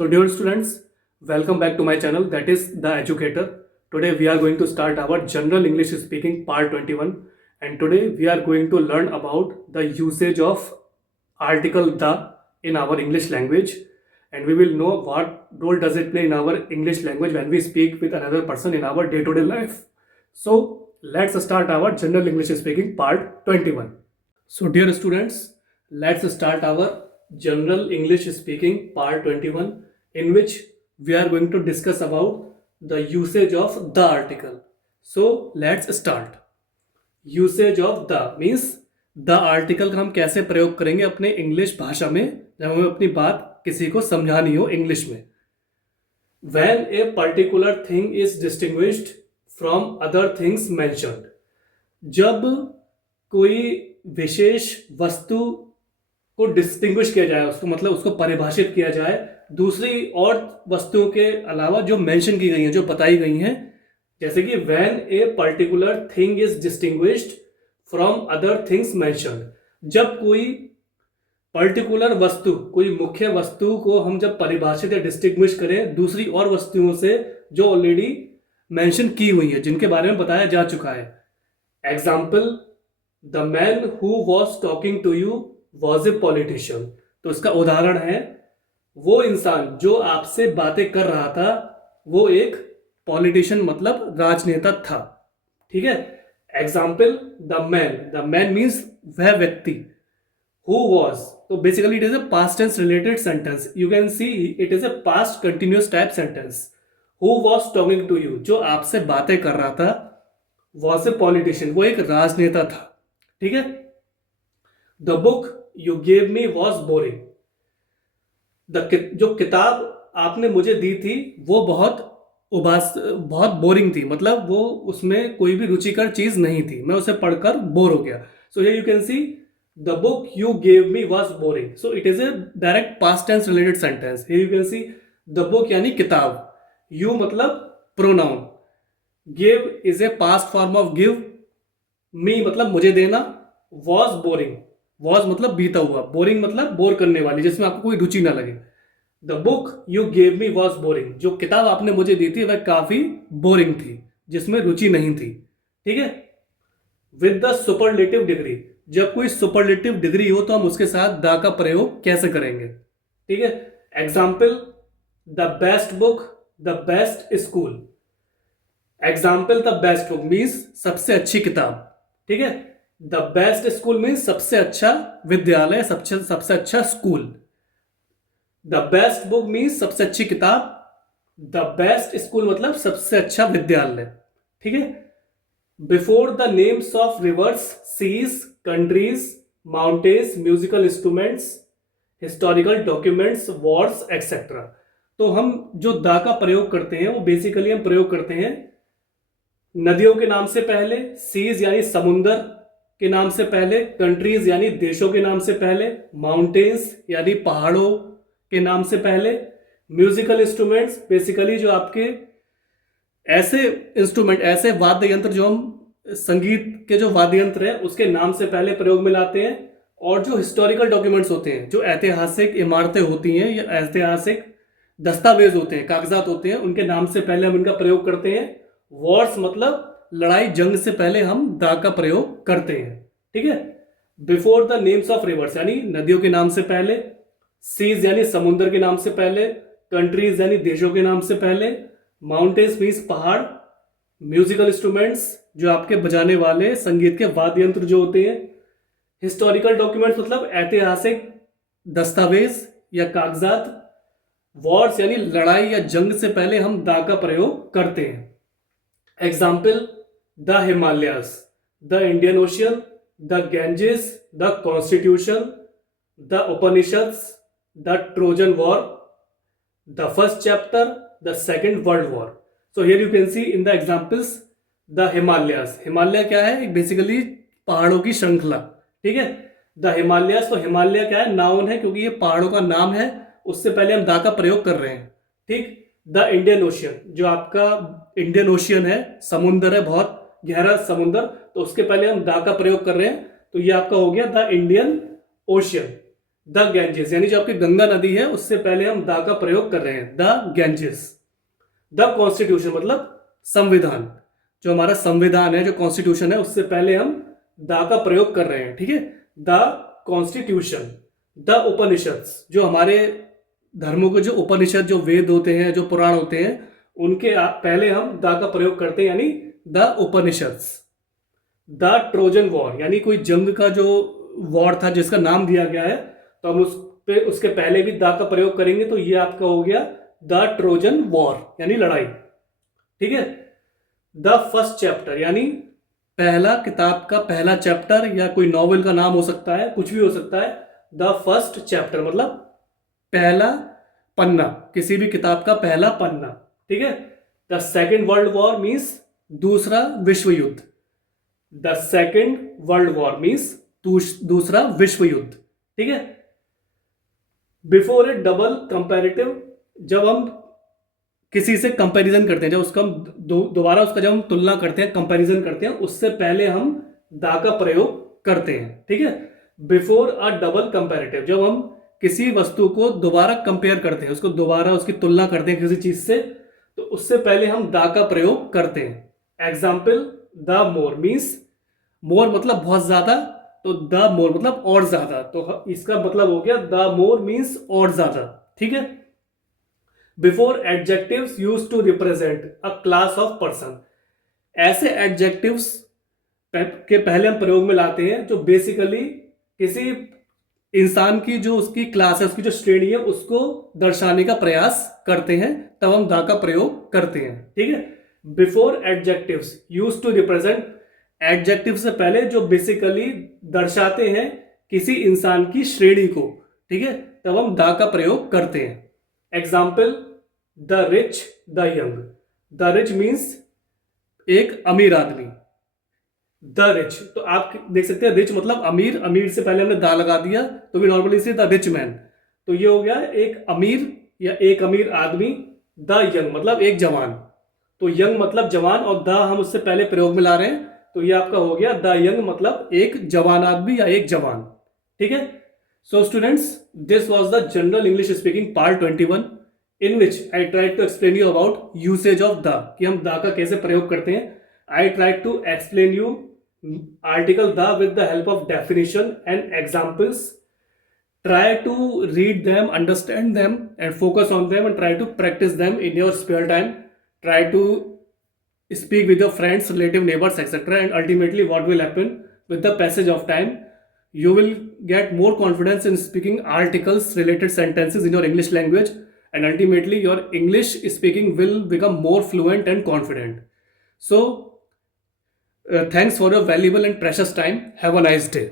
So dear students, welcome back to my channel, that is The Educator. Today we are going to start our general English speaking part 21, and today we are going to learn about the usage of article the in our English language, and we will know what role does it play in our English language when we speak with another person in our day-to-day life. So let's start our general English speaking part 21. So dear students, let's start our general English speaking part 21, in which we are going to discuss about the usage of the article. So let's start. Usage of the means the article का हम कैसे प्रयोग करेंगे अपने English भाषा में जब हमें अपनी बात किसी को समझानी हो इंग्लिश में. When a particular thing is distinguished from other things mentioned, जब कोई विशेष वस्तु को डिस्टिंग्विश किया जाए, उसको मतलब उसको परिभाषित किया जाए दूसरी और वस्तुओं के अलावा जो मेंशन की गई हैं, जो बताई गई हैं, जैसे कि when a particular thing is distinguished from other things mentioned, जब कोई पर्टिकुलर वस्तु, कोई मुख्य वस्तु को हम जब परिभाषित या डिस्टिंग्विश करें दूसरी और वस्तुओं से जो ऑलरेडी मेंशन की हुई है, जिनके बारे में बताया जा चुका है. Example, the man who was talking to you was a politician. तो इसका उदाहरण है, वो इंसान जो आपसे बातें कर रहा था वो एक पॉलिटिशियन मतलब राजनेता था. ठीक है. एग्जाम्पल, द मैन मीन्स वह व्यक्ति. हु वॉज, तो basically it is a past tense related sentence. You can see it is a past continuous type sentence. Who was talking to you, जो आपसे बातें कर रहा था, वॉज ए पॉलिटिशियन, वो एक राजनेता था. ठीक है. The book you gave me was boring, जो किताब आपने मुझे दी थी वो बहुत बोरिंग थी, मतलब वो उसमें कोई भी रुचिकर चीज नहीं थी, मैं उसे पढ़कर बोर हो गया. So here you can see the book you gave me was boring. So it is a direct past tense related sentence. Here you can see the book यानी किताब, यू मतलब pronoun, give is a past form of give, me मतलब मुझे देना, was boring, was मतलब बीता हुआ, boring मतलब बोर करने वाली, जिसमें आपको कोई रुचि ना लगे. The book you gave me was boring, जो किताब आपने मुझे दी थी वह काफी बोरिंग थी, जिसमें रुचि नहीं थी. ठीक है. विद द सुपरलेटिव डिग्री, जब कोई सुपरलेटिव डिग्री हो तो हम उसके साथ द का प्रयोग कैसे करेंगे. ठीक है. Example, the best book, the best school. Example, the best book means सबसे अच्छी किताब. ठीक है. द बेस्ट स्कूल मीन्स सबसे अच्छा विद्यालय, सबसे अच्छा school. The best book means सबसे अच्छी किताब, द बेस्ट स्कूल मतलब सबसे अच्छा विद्यालय. ठीक है. Before the names of rivers, seas, countries, mountains, musical instruments, historical documents, wars etcetera. तो हम जो द का प्रयोग करते हैं वो बेसिकली हम प्रयोग करते हैं नदियों के नाम से पहले, सीज यानी समुंदर के नाम से पहले, कंट्रीज यानी देशों के नाम से पहले, माउंटेन्स यानी पहाड़ों के नाम से पहले, म्यूजिकल इंस्ट्रूमेंट्स बेसिकली जो आपके ऐसे इंस्ट्रूमेंट, ऐसे वाद्य यंत्र जो हम संगीत के जो वाद्य यंत्र है उसके नाम से पहले प्रयोग में लाते हैं, और जो हिस्टोरिकल डॉक्यूमेंट्स होते हैं, जो ऐतिहासिक इमारतें होती हैं या ऐतिहासिक दस्तावेज होते हैं, कागजात होते हैं, उनके नाम से पहले हम इनका प्रयोग करते हैं. वॉर्स मतलब लड़ाई जंग से पहले हम द का प्रयोग करते हैं. ठीक है. Before the names of reverse यानी नदियों के नाम से पहले, सीज यानी समुद्र के नाम से पहले, कंट्रीज यानी देशों के नाम से पहले, माउंटेन्स मीन्स पहाड़, म्यूजिकल इंस्ट्रूमेंट्स जो आपके बजाने वाले संगीत के वाद्य यंत्र जो होते हैं, हिस्टोरिकल डॉक्यूमेंट्स मतलब ऐतिहासिक दस्तावेज या कागजात, वॉर्स यानी लड़ाई या जंग से पहले हम द का प्रयोग करते हैं. Example, the Himalayas, the Indian ocean, the Ganges, the constitution, the Upanishads, the Trojan war, the first chapter, the second world war. So here you can C in the examples the Himalayas. Himalaya क्या है? बेसिकली पहाड़ों की श्रृंखला. ठीक है. द हिमालयास, तो हिमालय क्या है? नाउन है, क्योंकि ये पहाड़ों का नाम है, उससे पहले हम द का प्रयोग कर रहे हैं. ठीक. द इंडियन ओशियन, जो आपका इंडियन ओशियन है, समुद्र है, बहुत गहरा समुद्र, तो उसके पहले हम द का प्रयोग कर रहे हैं, तो ये आपका हो गया the Indian ocean. The Ganges, यानी जो आपकी गंगा नदी है उससे पहले हम द का प्रयोग कर रहे हैं, द गैंजेस। द कॉन्स्टिट्यूशन मतलब संविधान, जो हमारा संविधान है, जो कॉन्स्टिट्यूशन है, उससे पहले हम द का प्रयोग कर रहे हैं, ठीक है। The constitution. द उपनिषद, जो हमारे धर्मों के जो उपनिषद, जो वेद होते हैं, जो पुराण होते हैं, उनके पहले हम द का प्रयोग करते हैं, यानी the Upanishad. The Trojan war, यानी कोई जंग का जो वॉर था जिसका नाम दिया गया है, तो हम उस पे उसके पहले भी द का प्रयोग करेंगे, तो ये आपका हो गया द ट्रोजन वॉर, यानी लड़ाई, ठीक है। द फर्स्ट चैप्टर, यानी पहला किताब का पहला चैप्टर, या कोई नॉवेल का नाम हो सकता है, कुछ भी हो सकता है। द फर्स्ट चैप्टर मतलब पहला पन्ना, किसी भी किताब का पहला पन्ना, ठीक है। The second world war means दूसरा विश्व युद्ध। The second world war means दूसरा विश्व युद्ध, ठीक है। बिफोर ए डबल कंपैरेटिव, जब हम किसी से कंपैरिजन करते हैं, जब उसका हम दोबारा उसका जब हम तुलना करते हैं, कंपैरिजन करते हैं, उससे पहले हम दा का प्रयोग करते हैं, ठीक है। बिफोर अ डबल कंपैरेटिव, जब हम किसी वस्तु को दोबारा कंपेयर करते हैं, उसको दोबारा उसकी तुलना करते हैं किसी चीज से, तो उससे पहले हम दा का प्रयोग करते हैं। एग्जाम्पल, द मोर मीन्स, मोर मतलब बहुत ज्यादा, तो द मोर मतलब और ज्यादा, तो इसका मतलब हो गया द मोर मीन्स और ज्यादा, ठीक है। Before adjectives use to represent a class of person, ऐसे एडजेक्टिव्स के पहले हम प्रयोग में लाते हैं जो बेसिकली किसी इंसान की जो उसकी क्लास है, उसकी जो श्रेणी है, उसको दर्शाने का प्रयास करते हैं, तब हम द का प्रयोग करते हैं, ठीक है। Before adjectives use to represent, adjective से पहले जो बेसिकली दर्शाते हैं किसी इंसान की श्रेणी को, ठीक है, तब हम द का प्रयोग करते हैं। Example, the rich, the young. The rich means एक अमीर आदमी, द रिच, तो आप देख सकते हैं रिच मतलब अमीर, अमीर से पहले हमने दा लगा दिया, तो भी नॉर्मली से द रिच मैन, तो ये हो गया एक अमीर या एक अमीर आदमी। द यंग मतलब एक जवान, तो यंग मतलब जवान, और द हम उससे पहले प्रयोग में ला रहे हैं, तो ये आपका हो गया द यंग मतलब एक जवान आदमी या एक जवान, ठीक है। So students, this was the general English speaking part 21, in which I try to explain you about usage of the, कि हम द का कैसे प्रयोग करते हैं। I try to explain you article the with the help of definition and examples. Try to read them, understand them, and focus on them, and try to practice them in your spare time. Try to speak with your friends, relative, neighbors, etc. And ultimately what will happen with the passage of time, you will get more confidence in speaking articles, related sentences in your English language, and ultimately your English speaking will become more fluent and confident. So thanks for your valuable and precious time. Have a nice day.